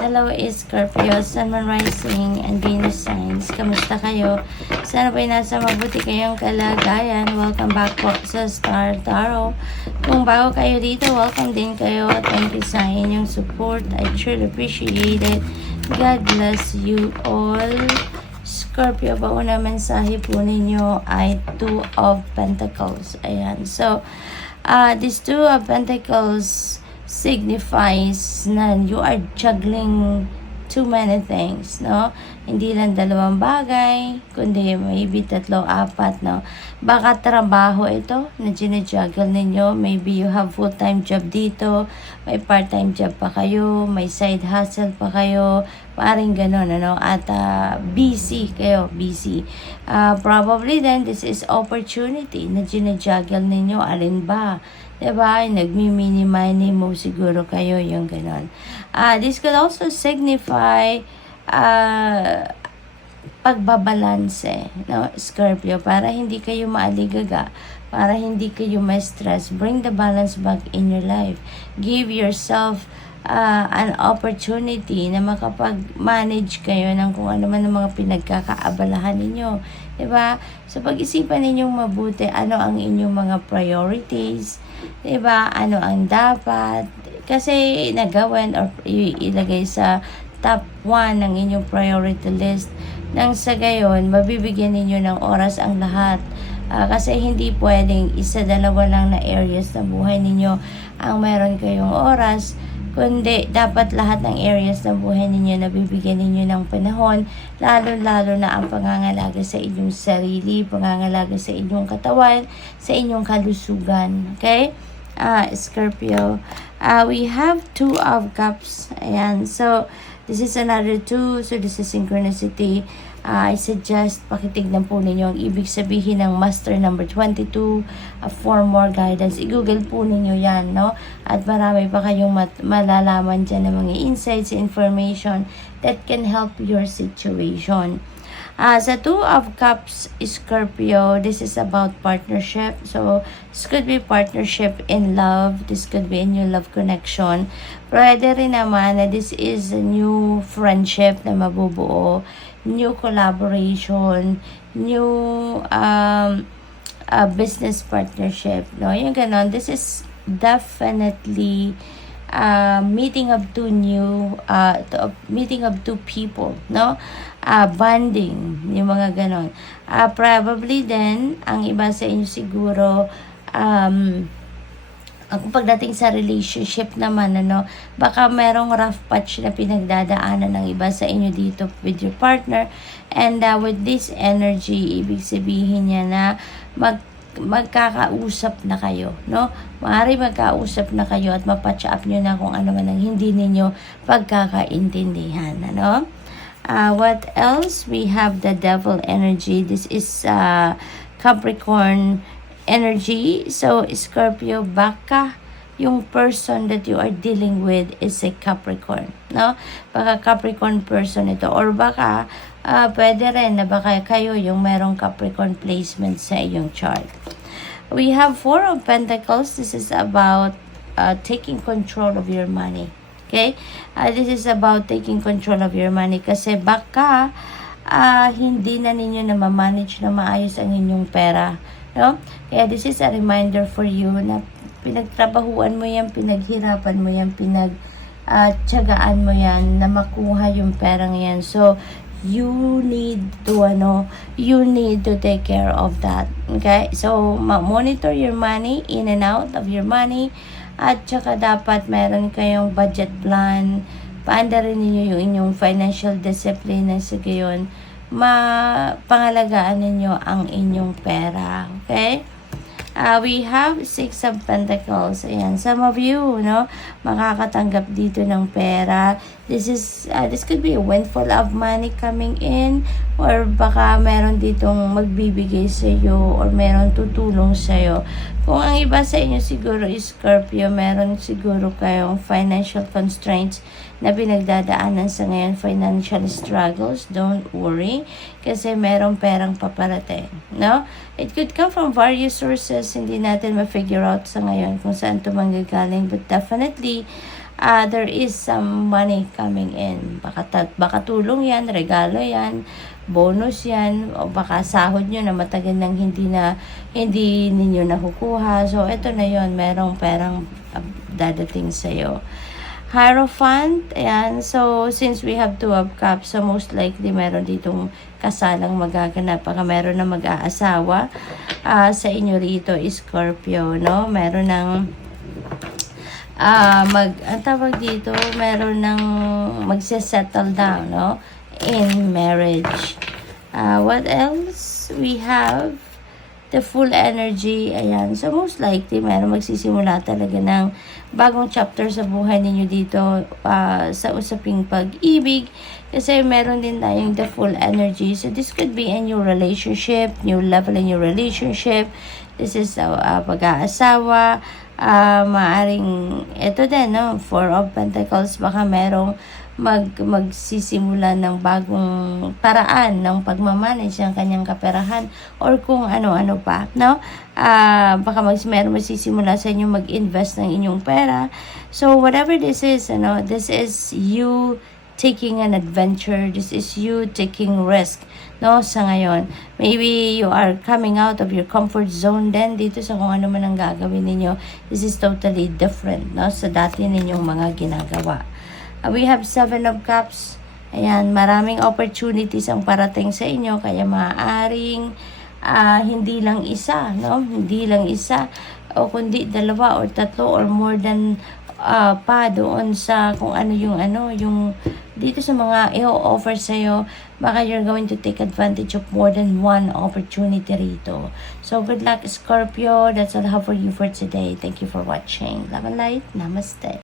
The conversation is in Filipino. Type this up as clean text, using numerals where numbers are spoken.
Hello, Scorpio, Sun, Moon, Rising, and Venus signs. Kamusta kayo? Sana ba'y nasa mabuti kayong kalagayan? Welcome back po sa Star Tarot. Kung bago kayo dito, welcome din kayo at thank you sa inyong support. I truly appreciate it. God bless you all. Scorpio, bauna mensahe po ninyo ay Two of Pentacles. Ayan. So, this Two of Pentacles signifies na you are juggling too many things, no? Hindi lang dalawang bagay, kundi maybe 3-4, no? Baka trabaho ito na ginajuggle ninyo. Maybe you have full-time job dito, may part-time job pa kayo, may side hustle pa kayo, paring ganon, ano? At busy kayo, busy. Probably then, this is opportunity na ginajuggle ninyo. Alin ba? Diba? Nagmi-mini-mini mo siguro kayo yung ganon. This could also signify pagbabalanse, no, Scorpio, para hindi kayo maaligaga, para hindi kayo ma-stress. Bring the balance back in your life. Give yourself an opportunity na makapag-manage kayo ng kung ano man ang mga pinagkakaabalahan ninyo. Diba? So, pag-isipan ninyong mabuti, ano ang inyong mga priorities, diba? Ano ang dapat, kasi nagawan or ilagay sa top 1 ng inyong priority list. Nang sa gayon, mabibigyan ninyo ng oras ang lahat. Kasi hindi pwedeng isa-dalawa lang na areas ng buhay ninyo ang meron kayong oras, kundi dapat lahat ng areas ng buhay ninyo nabibigyan ninyo ng panahon, lalo-lalo na ang pangangalaga sa inyong sarili, pangangalaga sa inyong katawan, sa inyong kalusugan. Okay? Scorpio, we have Two of Cups. Ayan. So, this is another 2. So, this is synchronicity. I suggest pakitignan po ninyo ang ibig sabihin ng Master number 22 for more guidance. I-google po ninyo yan, no? At marami pa kayong malalaman dyan ng mga insights, information that can help your situation. Sa Two of Cups, Scorpio, this is about partnership. So, this could be partnership in love. This could be a new love connection. Pwede rin naman na this is a new friendship na mabubuo, new collaboration, new business partnership. No? Yung ganon. This is definitely meeting of two people, no? Bonding, yung mga ganon. Probably then, ang iba sa inyo siguro, kung pagdating sa relationship naman, ano, baka merong rough patch na pinagdadaanan ng iba sa inyo dito with your partner. And with this energy, ibig sabihin niya na magkakausap na kayo, no? Maaari magkausap na kayo at mapatch up nyo na kung ano man ang hindi ninyo pagkakaintindihan, ano? What else? We have the Devil energy. This is Capricorn energy. So, Scorpio, baka yung person that you are dealing with is a Capricorn, no? Baka Capricorn person ito. Or baka, pwede rin na baka kayo yung merong Capricorn placement sa iyong chart. We have Four of Pentacles. This is about taking control of your money. Okay? This is about taking control of your money. Kasi baka hindi na ninyo na ma-manage na maayos ang inyong pera. No? Kaya this is a reminder for you na pinagtrabahuan mo yan, pinaghirapan mo yan, pinagtyagaan mo yan na makuha yung perang yan. So, you need to take care of that. Okay? So, monitor your money, in and out of your money, at saka dapat meron kayong budget plan, paandarin niyo yung inyong financial discipline na sa gayon mapangalagaan ninyo ang inyong pera. Okay? We have Six of Pentacles. Ayan. Some of you, no, makakatanggap dito ng pera. This could be a windfall of money coming in, or baka meron ditong magbibigay sa iyo or meron tutulong sa iyo. Kung ang iba sa inyo siguro is Scorpio, meron siguro kayong financial constraints na pinagdadaanan sa ngayon, financial struggles. Don't worry, kasi merong perang paparating, no? It could come from various sources. Hindi natin ma-figure out sa ngayon kung saan ito manggagaling, but definitely there is some money coming in. Baka tulong yan, regalo yan, bonus yan, o baka sahod nyo na matagal nang hindi ninyo nakukuha. So, ito na yon, merong perang dadating sa'yo. Hierophant, ayan. So, since we have 2 of cups, so most likely meron ditong kasalang magaganap. Baka meron na mag-aasawa sa inyo rito, Scorpio, no? Meron ng ang tawag dito, meron ng magse-settle down, no? In marriage. What else? We have the full energy. Ayan. So, most likely, meron magsisimula talaga ng bagong chapter sa buhay ninyo dito sa usaping pag-ibig. Kasi meron din tayong the full energy. So, this could be a new relationship, new level in your relationship. This is pag-aasawa. Maaring, ito din, no? 4 of Pentacles. Baka merong magsisimula ng bagong paraan ng pagmamanage ng kanyang kaperahan or kung ano-ano pa, no? Baka meron magsisimula sa inyo mag-invest ng inyong pera. So, whatever this is, this is you taking an adventure. This is you taking risk, no? Sa ngayon, maybe you are coming out of your comfort zone din dito sa kung ano man ang gagawin ninyo. This is totally different, no? Sa dati ninyong mga ginagawa. We have 7 of Cups. Ayan, maraming opportunities ang parating sa inyo. Kaya maaaring hindi lang isa, no? Hindi lang isa. O kundi 2 or 3 or more than pa doon sa kung ano yung dito sa mga i-offer sa'yo. Baka you're going to take advantage of more than one opportunity rito. So, good luck, Scorpio. That's all I have for you for today. Thank you for watching. Love and light. Namaste.